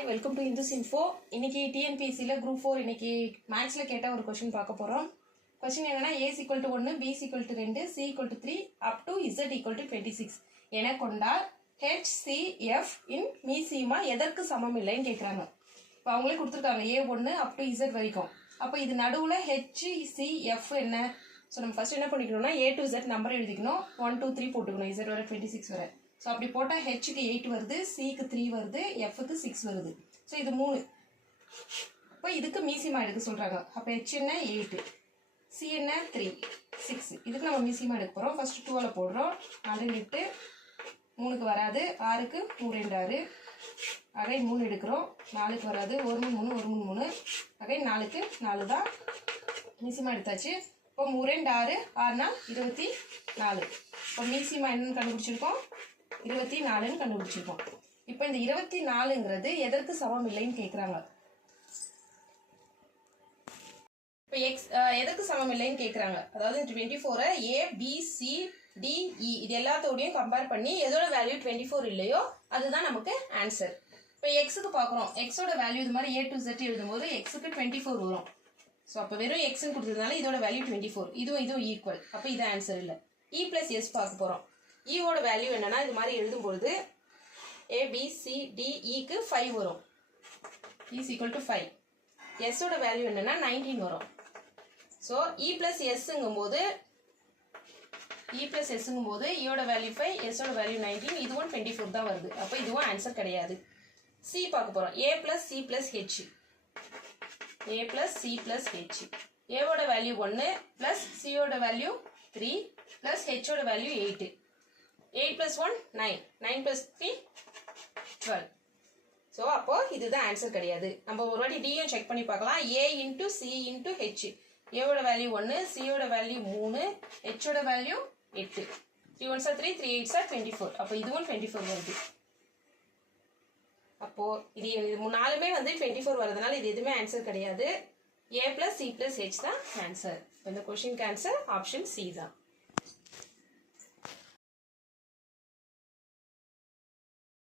Hi, welcome to Indus Info. இன்னைக்கு TNPSC group 4 இன்னைக்கு மேத்ஸ்ல கேட்ட ஒரு क्वेश्चन பார்க்க போறோம். क्वेश्चन என்னன்னா a = 1, b = 2, c = 3 up to z = 26 என கொண்டால் HCF இன் மீசிமா எதற்கு சமம் இல்லைன்னு கேக்குறாங்க. இப்போ அவங்களே கொடுத்திருக்காங்க a1 up to z வரைக்கும். அப்ப இது நடுவுல HCF என்ன? சோ நம்ம ஃபர்ஸ்ட் என்ன பண்ணிக்கணும்னா a to z நம்பர் எழுதிக்கணும். 1 2 3 போட்டுக்கணும் z வரை 26 வரை. So அப்படி போட்டா h க்கு 8 வருது, c க்கு 3 வருது, f க்கு 6 வருது. So இது 3. அப்ப இதுக்கு மீசிமா எடுக்க சொல்றாங்க. அப்ப h என்ன 8, c என்ன 3, 6. இதுக்கு நம்ம மீசிமா எடுக்க போறோம். ஃபர்ஸ்ட் 2 ல போடுறோம். 4 8 3 க்கு வராது, 6 க்கு 3 2 6. அகைன் 3 எடுக்கிறோம். 4 க்கு வராது, 1 3 1 3 அகைன் 4 க்கு 4 தான் மீசிமா எடுத்தாச்சு. இப்போ 3 2 6 6 னா 24. இப்போ மீசிமா என்னன்னு கண்டுபிடிச்சிருக்கோம், 24 கண்டுபிடிச்சிருக்கோம். இப்போ இந்த 24ங்கிறது எதற்கு சமம் இல்லைன்னு கேக்குறாங்க. இப்போ x எதற்கு சமம் இல்லைன்னு கேக்குறாங்க. அதாவது 24 a b c d e இது எல்லாத்தோடையும் கம்பேர் பண்ணி எதோட வேல்யூ 24 இல்லையோ அதுதான் நமக்கு ஆன்சர். இப்போ x க்கு பார்க்குறோம். x ஓட வேல்யூ இது மாதிரி a to z எழுதும்போது x க்கு 24 வரும். ஸோ அப்போ வெறும் x ன்னு கொடுத்ததுனால இதோட வேல்யூ 24. இதுவும் ஈக்குவல். அப்போ இது ஆன்சர் இல்லை. e + s பார்க்க போறோம். e ஓட வேல்யூ என்னன்னா இது மாதிரி எழுதும்போது a b c d e க்கு 5 வரும். e = 5. s ஓட வேல்யூ என்னன்னா 19 வரும். ஸோ e + sங்கும்போது e ஓட வேல்யூ 5, s ஓட வேல்யூ 19, இதுவும் 24 தான் வருது. அப்போ இதுவும் ஆன்சர் கிடையாது. c பார்க்க போறோம். a + c + h. a + c + h. a ஓட வேல்யூ 1 + c ஓட வேல்யூ 3 + h ஓட வேல்யூ 8. 8 + 1 9, 9 + 3 12. ஸோ அப்போ இதுதான் ஆன்சர் கிடையாது. நம்ம ஒரு வாட்டி டியும் செக் பண்ணி பார்க்கலாம். a × c × h. a ஓட வேல்யூ 1, c ஓட வேல்யூ 3, h ஓட value 8. 3 1s are 3, 3 8s are 24. அப்போ இதுவும் 24 வருது. அப்போ இது நாலுமே வந்து 24 வரதுனால இது எதுவுமே ஆன்சர் கிடையாது. a + c + h தான் ஆன்சர். இந்த क्वेश्चनக்கு ஆன்சர் ஆப்ஷன் C தான்.